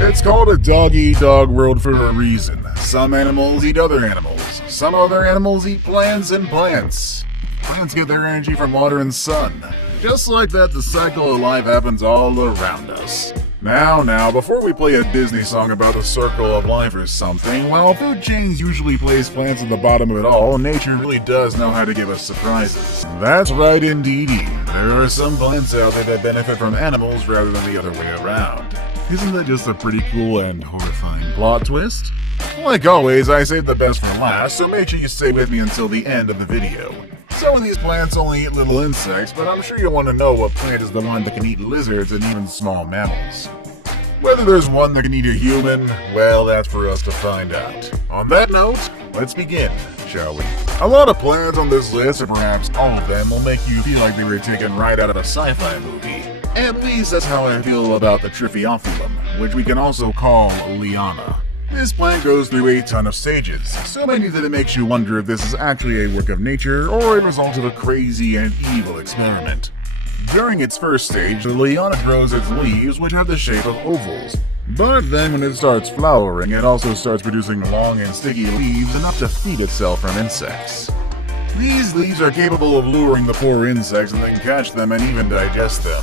It's called a dog-eat-dog world for a reason. Some animals eat other animals. Some other animals eat plants and plants. Plants get their energy from water and sun. Just like that, the cycle of life happens all around us. Now, before we play a Disney song about the circle of life or something, while food chains usually place plants at the bottom of it all, nature really does know how to give us surprises. That's right, indeedy. There are some plants out there that benefit from animals rather than the other way around. Isn't that just a pretty cool and horrifying plot twist? Like always, I saved the best for last, so make sure you stay with me until the end of the video. Some of these plants only eat little insects, but I'm sure you'll want to know what plant is the one that can eat lizards and even small mammals. Whether there's one that can eat a human, well, that's for us to find out. On that note, let's begin, shall we? A lot of plants on this list, or perhaps all of them, will make you feel like they were taken right out of a sci-fi movie. At least that's how I feel about the Triphyophyllum, which we can also call liana. This plant goes through a ton of stages, so many that it makes you wonder if this is actually a work of nature or a result of a crazy and evil experiment. During its first stage, the liana grows its leaves, which have the shape of ovals. But then when it starts flowering, it also starts producing long and sticky leaves enough to feed itself from insects. These leaves are capable of luring the poor insects and then catch them and even digest them.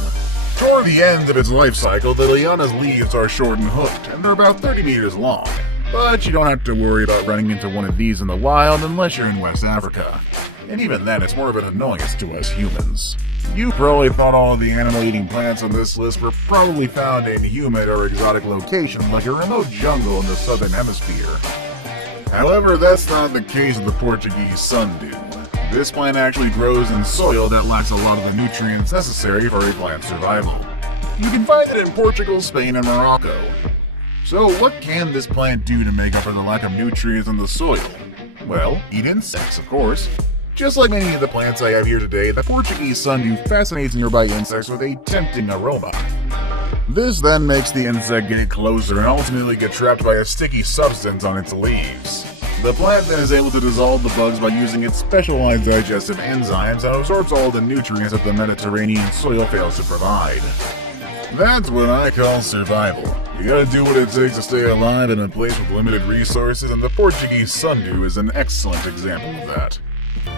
Toward the end of its life cycle, the liana's leaves are short and hooked, and they're about 30 meters long. But you don't have to worry about running into one of these in the wild unless you're in West Africa. And even then, it's more of an annoyance to us humans. You probably thought all of the animal-eating plants on this list were probably found in humid or exotic locations like a remote jungle in the southern hemisphere. However, that's not the case with the Portuguese sundew. This plant actually grows in soil that lacks a lot of the nutrients necessary for a plant's survival. You can find it in Portugal, Spain, and Morocco. So what can this plant do to make up for the lack of nutrients in the soil? Well, eat insects, of course. Just like many of the plants I have here today, the Portuguese sundew fascinates nearby insects with a tempting aroma. This then makes the insect get closer and ultimately get trapped by a sticky substance on its leaves. The plant then is able to dissolve the bugs by using its specialized digestive enzymes and absorbs all the nutrients that the Mediterranean soil fails to provide. That's what I call survival. You gotta do what it takes to stay alive in a place with limited resources, and the Portuguese sundew is an excellent example of that.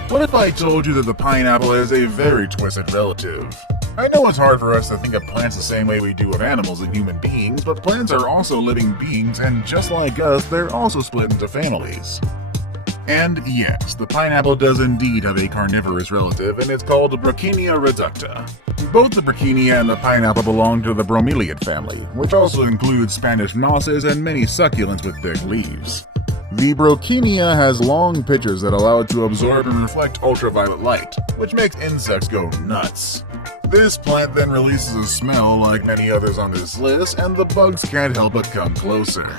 What if I told you that the pineapple is a very twisted relative? I know it's hard for us to think of plants the same way we do of animals and human beings, but plants are also living beings, and just like us, they're also split into families. And yes, the pineapple does indeed have a carnivorous relative, and it's called Brocchinia reducta. Both the Brocchinia and the pineapple belong to the bromeliad family, which also includes Spanish mosses and many succulents with thick leaves. The Brocchinia has long pitches that allow it to absorb and reflect ultraviolet light, which makes insects go nuts. This plant then releases a smell like many others on this list, and the bugs can't help but come closer.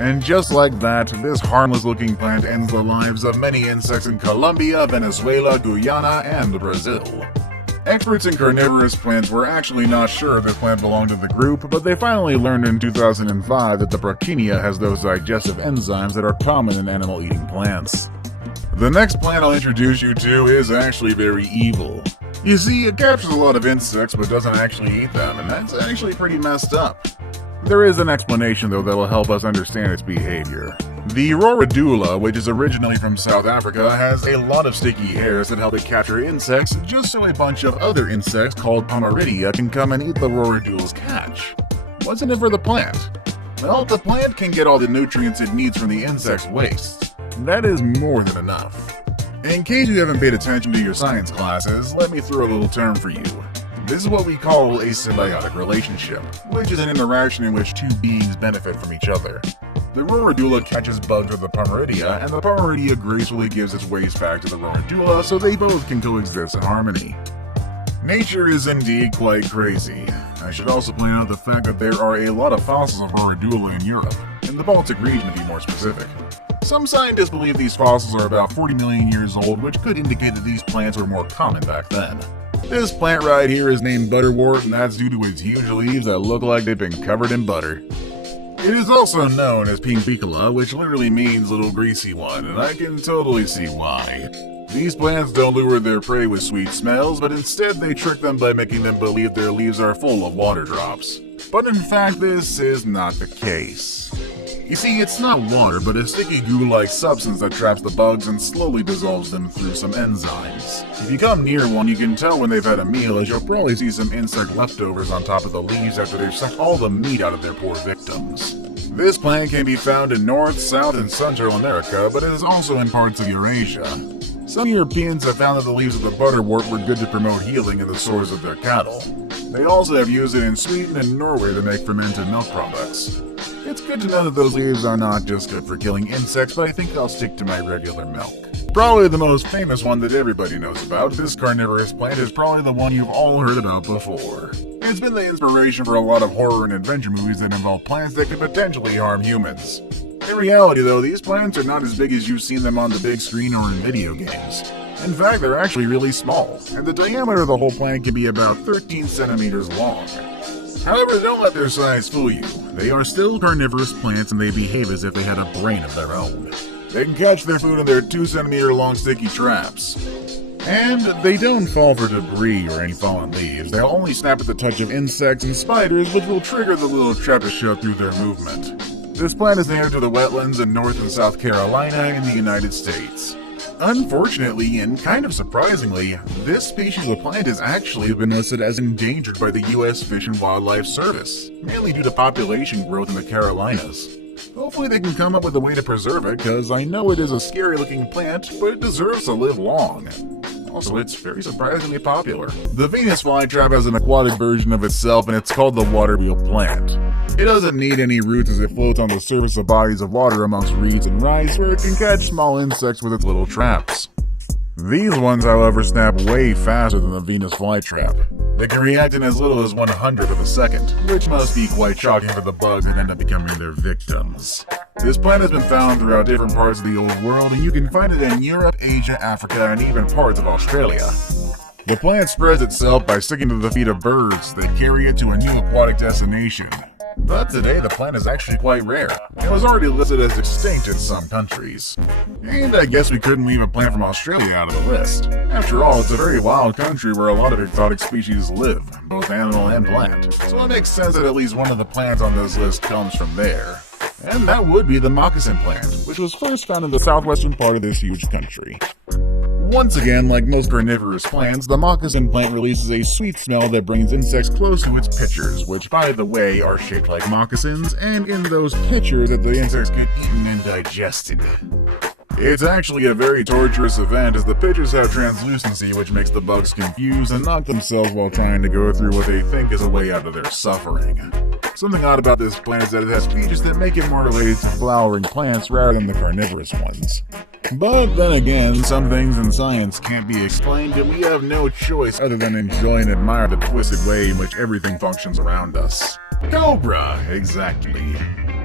And just like that, this harmless-looking plant ends the lives of many insects in Colombia, Venezuela, Guyana, and Brazil. Experts in carnivorous plants were actually not sure if this plant belonged to the group, but they finally learned in 2005 that the Brocchinia has those digestive enzymes that are common in animal-eating plants. The next plant I'll introduce you to is actually very evil. You see, it captures a lot of insects but doesn't actually eat them, and that's actually pretty messed up. There is an explanation though that will help us understand its behavior. The Rhorodula, which is originally from South Africa, has a lot of sticky hairs that help it capture insects just so a bunch of other insects called Pomeridia can come and eat the Rhorodula's catch. What's in it for the plant? Well, the plant can get all the nutrients it needs from the insect's waste. That is more than enough. In case you haven't paid attention to your science classes, let me throw a little term for you. This is what we call a symbiotic relationship, which is an interaction in which two beings benefit from each other. The Rhorodula catches bugs with the Pomeridia, and the Pomeridia gracefully gives its waste back to the Rhorodula so they both can coexist in harmony. Nature is indeed quite crazy. I should also point out the fact that there are a lot of fossils of Rhorodula in Europe, in the Baltic region to be more specific. Some scientists believe these fossils are about 40 million years old, which could indicate that these plants were more common back then. This plant right here is named butterwort, and that's due to its huge leaves that look like they've been covered in butter. It is also known as pimpicola, which literally means little greasy one, and I can totally see why. These plants don't lure their prey with sweet smells, but instead they trick them by making them believe their leaves are full of water drops. But in fact, this is not the case. You see, it's not water, but a sticky goo-like substance that traps the bugs and slowly dissolves them through some enzymes. If you come near one, you can tell when they've had a meal, as you'll probably see some insect leftovers on top of the leaves after they've sucked all the meat out of their poor victims. This plant can be found in North, South, and Central America, but it is also in parts of Eurasia. Some Europeans have found that the leaves of the butterwort were good to promote healing in the sores of their cattle. They also have used it in Sweden and Norway to make fermented milk products. It's good to know that those leaves are not just good for killing insects, but I think I'll stick to my regular milk. Probably the most famous one that everybody knows about, this carnivorous plant is probably the one you've all heard about before. It's been the inspiration for a lot of horror and adventure movies that involve plants that could potentially harm humans. In reality though, these plants are not as big as you've seen them on the big screen or in video games. In fact, they're actually really small, and the diameter of the whole plant can be about 13 centimeters long. However, don't let their size fool you. They are still carnivorous plants and they behave as if they had a brain of their own. They can catch their food in their 2 centimeter long sticky traps. And they don't fall for debris or any fallen leaves. They'll only snap at the touch of insects and spiders, which will trigger the little trap to shut through their movement. This plant is native to the wetlands in North and South Carolina in the United States. Unfortunately, and kind of surprisingly, this species of plant has actually been listed as endangered by the U.S. Fish and Wildlife Service, mainly due to population growth in the Carolinas. Hopefully they can come up with a way to preserve it, because I know it is a scary looking plant, but it deserves to live long. Also, it's very surprisingly popular. The Venus flytrap has an aquatic version of itself, and it's called the water wheel plant. It doesn't need any roots as it floats on the surface of bodies of water amongst reeds and rice, where it can catch small insects with its little traps. These ones, however, snap way faster than the Venus flytrap. They can react in as little as 1/100th of a second, which must be quite shocking for the bugs that end up becoming their victims. This plant has been found throughout different parts of the old world, and you can find it in Europe, Asia, Africa, and even parts of Australia. The plant spreads itself by sticking to the feet of birds that carry it to a new aquatic destination. But today the plant is actually quite rare. It was already listed as extinct in some countries. And I guess we couldn't leave a plant from Australia out of the list. After all, it's a very wild country where a lot of exotic species live, both animal and plant. So it makes sense that at least one of the plants on this list comes from there. And that would be the moccasin plant, which was first found in the southwestern part of this huge country. Once again, like most carnivorous plants, the moccasin plant releases a sweet smell that brings insects close to its pitchers, which by the way are shaped like moccasins, and in those pitchers that the insects get eaten and digested. It's actually a very torturous event, as the pitchers have translucency, which makes the bugs confused and knock themselves while trying to go through what they think is a way out of their suffering. Something odd about this plant is that it has features that make it more related to flowering plants rather than the carnivorous ones. But then again, some things in science can't be explained, and we have no choice other than enjoy and admire the twisted way in which everything functions around us. Cobra, exactly.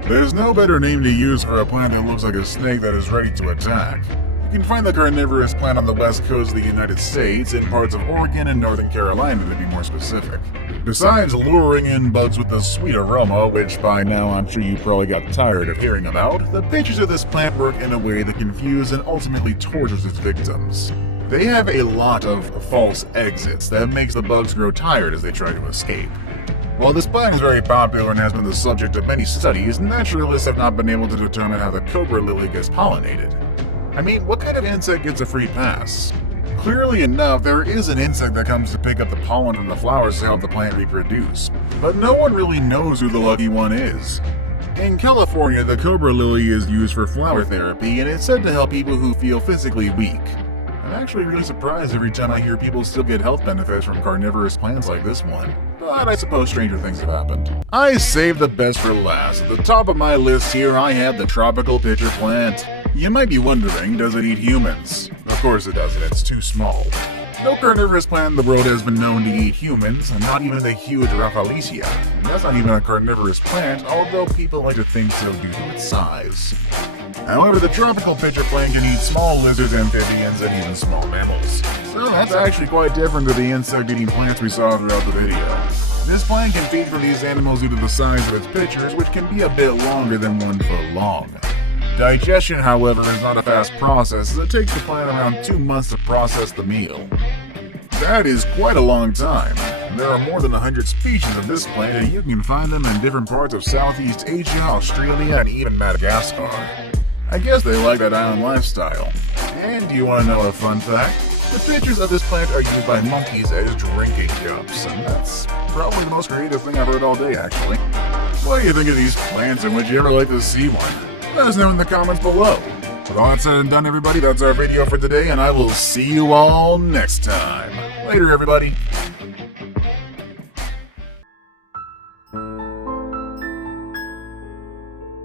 There's no better name to use for a plant that looks like a snake that is ready to attack. You can find the carnivorous plant on the west coast of the United States, in parts of Oregon and Northern Carolina to be more specific. Besides luring in bugs with a sweet aroma, which by now I'm sure you probably got tired of hearing about, the pitchers of this plant work in a way that confuses and ultimately tortures its victims. They have a lot of false exits that makes the bugs grow tired as they try to escape. While this plant is very popular and has been the subject of many studies, naturalists have not been able to determine how the cobra lily gets pollinated. I mean, what kind of insect gets a free pass? Clearly enough, there is an insect that comes to pick up the pollen from the flowers to help the plant reproduce, but no one really knows who the lucky one is. In California, the cobra lily is used for flower therapy, and it's said to help people who feel physically weak. I'm actually really surprised every time I hear people still get health benefits from carnivorous plants like this one. But I suppose stranger things have happened. I saved the best for last. At the top of my list here, I have the tropical pitcher plant. You might be wondering, does it eat humans? Of course it doesn't, it's too small. No carnivorous plant in the world has been known to eat humans, not even the huge Rafflesia. That's not even a carnivorous plant, although people like to think so due to its size. However, the tropical pitcher plant can eat small lizards, amphibians, and even small mammals. So that's actually quite different to the insect-eating plants we saw throughout the video. This plant can feed from these animals due to the size of its pitchers, which can be a bit longer than 1 foot long. Digestion, however, is not a fast process, as it takes the plant around 2 months to process the meal. That is quite a long time. There are more than 100 species of this plant, and you can find them in different parts of Southeast Asia, Australia, and even Madagascar. I guess they like that island lifestyle. And do you want to know a fun fact? The pictures of this plant are used by monkeys as drinking cups, and that's probably the most creative thing I've heard all day, actually. What do you think of these plants, and would you ever like to see one? Let us know in the comments below. With all that said and done, everybody, that's our video for today, and I will see you all next time. Later, everybody.